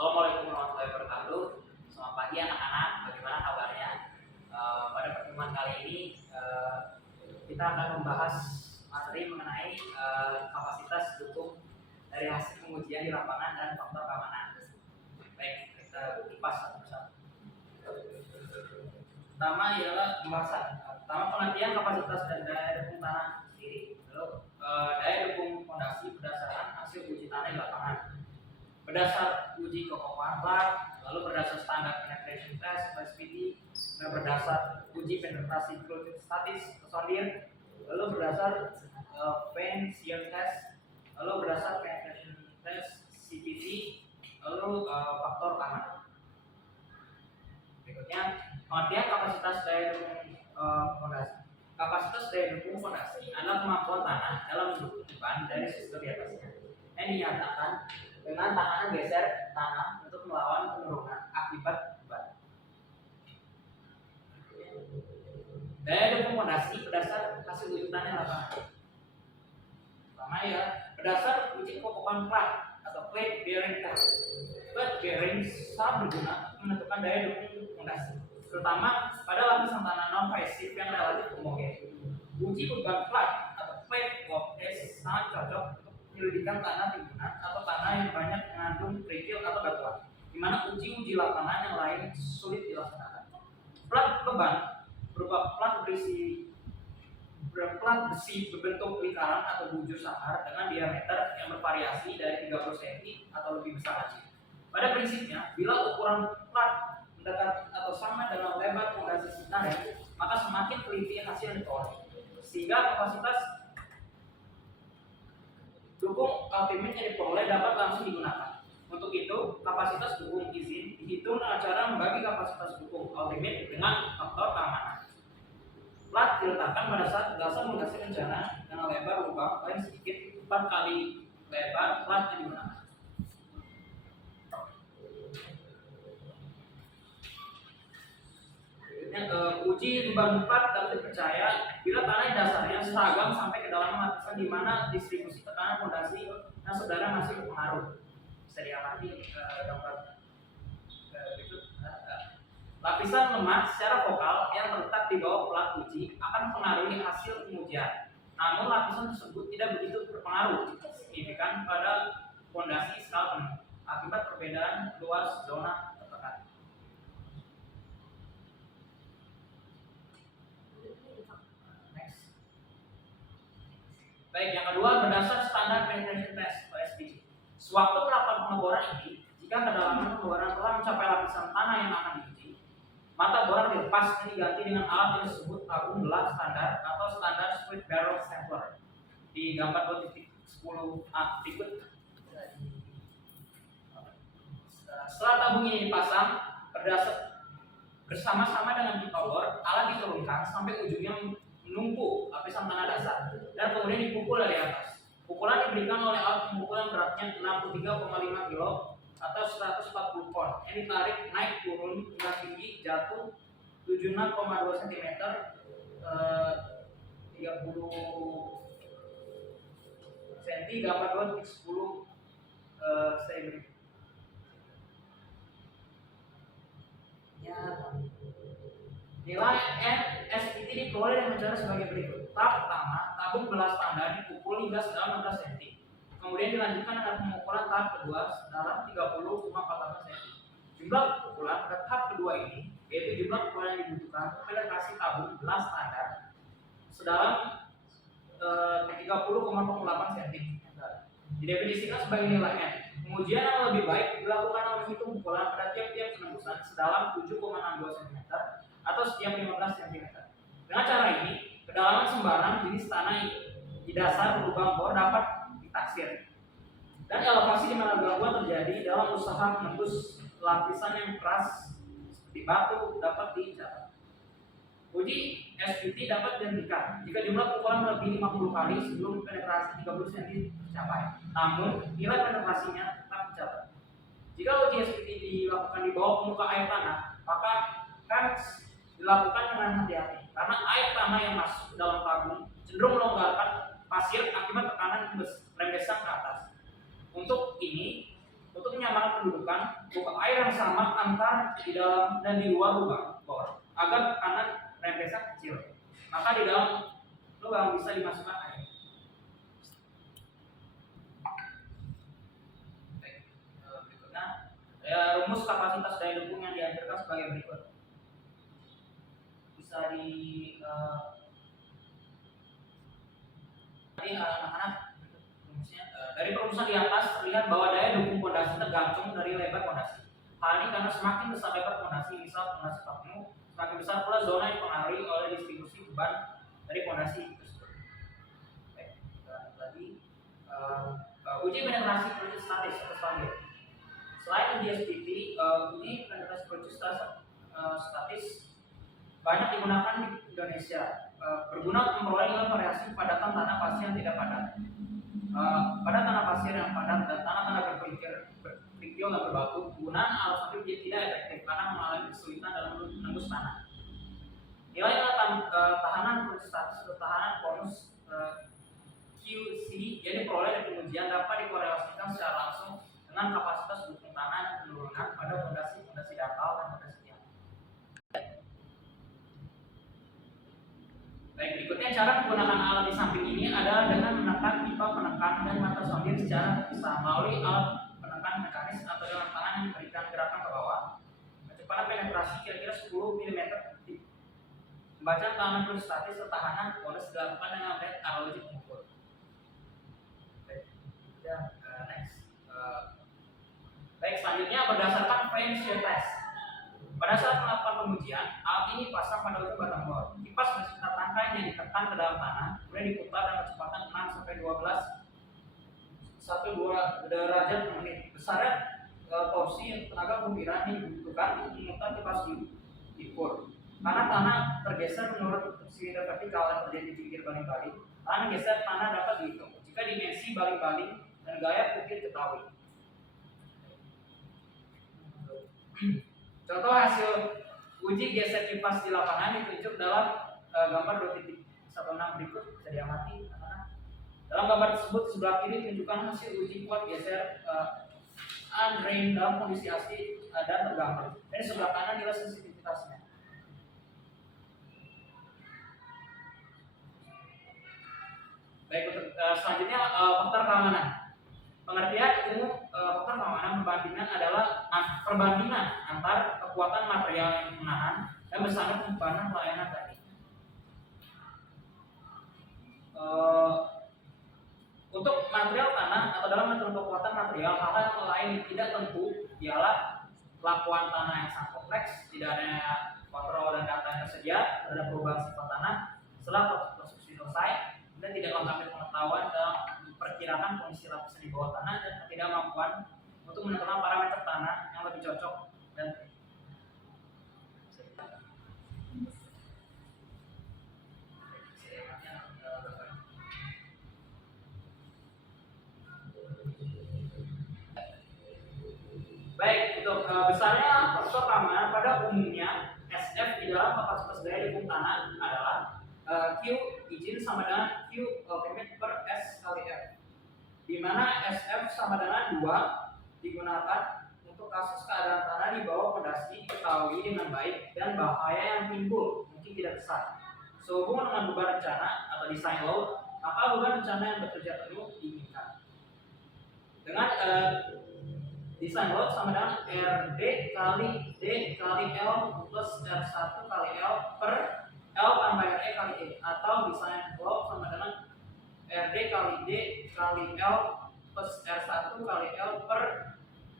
Assalamualaikum warahmatullahi wabarakatuh. Selamat pagi anak-anak, bagaimana kabarnya? Pada pertemuan kali ini kita akan membahas materi mengenai kapasitas dukung dari hasil pengujian di lapangan dan faktor keamanan. Baik, kita kupas satu persatu. Pertama ialah pembahasan. Pertama, pengertian kapasitas dan daya dukung tanah sendiri. Lalu daya dukung fondasi berdasarkan hasil uji tanah di lapangan. Berdasar uji kekokohan plat, lalu berdasar standar penetration test (SPT), dan berdasar uji penetrasi fluid statis (sondir), lalu berdasar vein shear test, lalu berdasar penetration test (CPT), lalu faktor keamanan. Berikutnya, pengertian kapasitas daya dukung fondasi. Kapasitas daya dukung fondasi adalah kemampuan tanah dalam mendukung beban dari struktur di atasnya yang dinyatakan dengan tekanan geser tanah untuk melawan penurunan akibat beban. Daya dukung fondasi berdasar hasil uji tanah lapangan. Pertama ya, berdasar uji kekokohan plat atau plate bearing test. Plate bearing sangat berguna untuk menentukan daya dukung fondasi, terutama pada lapisan tanah non-kohesif yang relatif homogen. Uji beban plat atau plate work test sangat cocok untuk penyelidikan tanah timbunan atau tanah yang banyak mengandung kerikil atau batuan, di mana uji lapangan yang lain sulit dilaksanakan. Plat beban berupa plat besi berbentuk lingkaran atau bujur sakar dengan diameter yang bervariasi dari 30 cm atau lebih besar lagi. Pada prinsipnya, bila ukuran plat mendekat atau sama dengan lebar fondasi sebenarnya, maka semakin teliti hasil yang diperoleh, sehingga kapasitas dukung ultimate yang diperoleh dapat langsung digunakan. Untuk itu, kapasitas dukung izin dihitung dengan cara membagi kapasitas dukung ultimate dengan faktor keamanan. Plat diletakkan pada saat dasar fondasi rencana dengan lebar lubang paling sedikit 4 kali lebar plat yang digunakan. Uji beban plat dapat dipercaya bila tanah dasarnya seragam sampai ke dalam lapisan di mana distribusi tekanan fondasi yang saudara masih berpengaruh. Bisa diamati gambar berikut. Lapisan lemah secara vokal yang terletak di bawah plat uji akan mempengaruhi hasil pengujian. Namun lapisan tersebut tidak begitu berpengaruh signifikan pada fondasi skala penuh akibat perbedaan luas zona tertekan. Baik, yang kedua berdasar standar penetration test atau SPT. Sewaktu melakukan pengeboran ini, jika kedalaman pengeboran telah mencapai lapisan tanah yang akan diuji, mata boran dilepas dan diganti dengan alat yang disebut tabung belah standar atau standar split barrel stapler. Di gambar 2.10a berikut. Setelah tabung ini dipasang, bersama-sama dengan pipa bor, alat diturunkan sampai ujungnya menumpuk lapisan tanah dasar dan kemudian dipukul dari atas. Pukulan diberikan oleh alat pemukul yang beratnya 63,5 kg atau 140 pon yang ditarik naik turun hingga tinggi jatuh 76,2 cm 30 cm gambar 2.10 cm. Nilai SPT diperoleh dengan cara sebagai berikut. Tahap pertama, tabung belah standar dipukul hingga sedalam 16 cm. Kemudian dilanjutkan dengan pemukulan tahap kedua sedalam 30,14 cm. Jumlah pukulan pada tahap kedua ini, yaitu jumlah pukulan yang dibutuhkan untuk penetrasi tabung belah standar sedalam 30,48 cm. Didefinisikan sebagai nilai N. Pengujian yang lebih baik dilakukan dengan menghitung pukulan pada tiap-tiap penembusan sedalam 7,62 cm atau setiap 15 cm. Dengan cara ini, kedalaman sembarang jenis tanah di dasar lubang bor dapat ditaksir, dan elevasi di mana gangguan terjadi dalam usaha menembus lapisan yang keras seperti batu dapat dicatat. Uji SPT dapat dihentikan jika jumlah pukulan lebih 50 kali sebelum penetrasi 30 cm tercapai. Namun, nilai penetrasinya tetap dicatat. Jika uji SPT dilakukan di bawah permukaan air tanah, maka kan dilakukan dengan hati-hati karena air tanah yang masuk ke dalam tabung cenderung melonggarkan pasir akibat tekanan rembesan ke atas. Untuk menyamakan mendudukan buka air yang sama antar di dalam dan di luar lubang bor agar tekanan rembesan kecil. Maka di dalam lubang bisa dimasukkan air. Berikutnya, rumus kapasitas daya dukung yang diajarkan sebagai berikut. Bisa anak-anak rumusnya. Dari perumusan di atas terlihat bahwa daya dukung pondasi tergantung dari lebar pondasi. Hal ini karena semakin besar lebar pondasi, misal pondasi penuh, semakin besar pula zona yang dipengaruhi oleh distribusi beban dari pondasi tersebut. Baik, kita lagi uji penetrasi proyek statis atau standar. Selain uji SPT, uji penetrasi proyek statis banyak digunakan di Indonesia. Berguna untuk memperoleh nilai variasi kepadatan tanah pasir yang tidak padat. Pada tanah pasir yang padat dan tanah-tanah berkerikil dan berbatu, penggunaan alat statis tidak efektif karena mengalami kesulitan dalam menembus tanah. Nilai tahanan statis atau tahanan konus QC yang diperoleh dari pengujian dapat dikorelasikan secara langsung dengan kapasitas dukung tanah dan penurunan pada fondasi-fondasi dangkal dan fondasi tiang. Baik, berikutnya cara menggunakan alat di samping ini adalah dengan menekan pipa penekan dan mata sondir secara terpisah melalui alat penekan mekanis atau dengan tangan yang memberikan gerakan ke bawah. Kecepatan penetrasi kira-kira 10 mm. Pembacaan tahanan plus statis atau tahanan bonus dilakukan dengan melihat analogi pengukur. Next. Baik, selanjutnya berdasarkan frame shear test. Pada saat melakukan pengujian, alat ini pasang pada ujung batang bor. Kipas bersekitar tangkai yang ditekan ke dalam tanah, kemudian diputar dengan kecepatan 6 sampai 2 derajat per menit. Besarnya torsi tenaga pembiran yang dibutuhkan untuk memutar kipas diukur. Karena tanah tergeser menurut silinder vertikal yang terjadi di pinggir baling-baling, tanah geser tanah dapat dihitung jika dimensi baling-baling dan gaya ukir diketahui. Contoh hasil uji geser kipas di lapangan ditunjuk dalam gambar 2.16 berikut, bisa diamati. Dalam gambar tersebut sebelah kiri tunjukkan hasil uji kuat geser undrained dalam kondisi asli dan tergambar. Dan sebelah kanan nilai sensitivitasnya. Baik, untuk selanjutnya faktor keamanan. Pengertian umum faktor keamanan perbandingan adalah perbandingan antar kekuatan material yang menahan dan besarnya penyimpanan pelayanan tadi. Untuk material tanah atau dalam menentukan kekuatan material, hal-hal yang lain yang tidak tentu ialah lakuan tanah yang sangat kompleks, tidak adanya kontrol dan data yang tersedia terhadap perubahan sifat tanah setelah konstruksi selesai, dan tidak lengkapnya pengetahuan dalam memperkirakan kondisi lapisan di bawah tanah dan ketidakmampuan untuk menentukan parameter tanah yang lebih cocok dan baik. Untuk besarnya faktor keamanan pada umumnya SF di dalam kapasitas daya dukung tanah adalah Q izin sama dengan Q ultimate per S kali F, di mana SF sama dengan 2 digunakan untuk kasus keadaan tanah di bawah pondasi diketahui dengan baik dan bahaya yang timbul mungkin tidak besar. Sehubungan dengan beban rencana atau design load, maka beban rencana yang bekerja penuh diinginkan. Dengan design load sama dengan RD kali D kali L plus R1 kali L per L tambah RE kali E, atau design load sama dengan RD kali D kali L plus R1 kali L per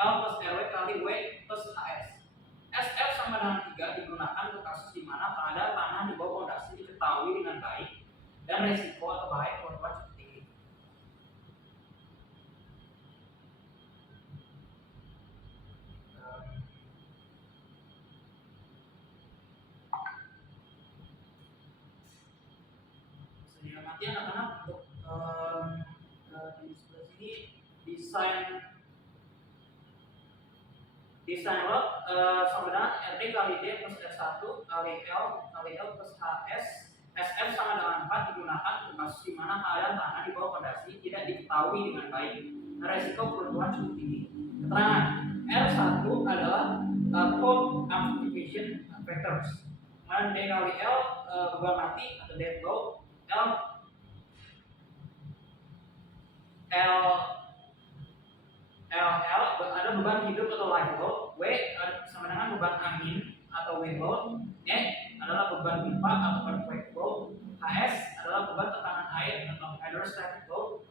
L plus RW kali W plus HS. SF sama dengan 3 digunakan untuk kasus di mana keadaan tanah di bawah pondasi diketahui dengan baik dan resiko atau bahaya korban cukup tinggi. Nanti anak-anak untuk di sebelah sini desain load sama dengan RD kali D plus R1 kali L plus HS. SF sama dengan 4 digunakan untuk kasus di mana keadaan tanah di bawah pondasi tidak diketahui dengan baik dan resiko keruntuhan cukup tinggi. Keterangan R1 adalah cold amplification vectors. Kemudian D kali L beban mati atau dead load. L ada beban hidup atau live load. W sama dengan beban angin atau wind load. E adalah beban pipa atau earthquake load. HS adalah beban tekanan air atau hydrostatic load.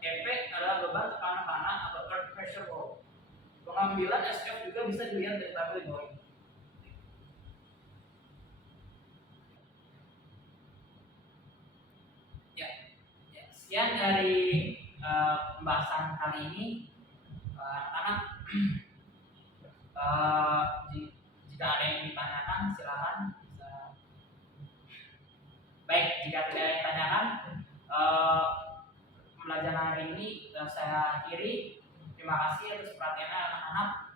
EP adalah beban tekanan tanah atau earth pressure load. Pengambilan SF juga bisa dilihat dari tabel di bawah ini. Ya, sekian dari pembahasan kali ini. Anak-anak, jika ada yang ditanyakan silakan. Baik, jika tidak ada yang ditanyakan, pembelajaran hari ini saya akhiri. Terima kasih atas perhatiannya anak-anak.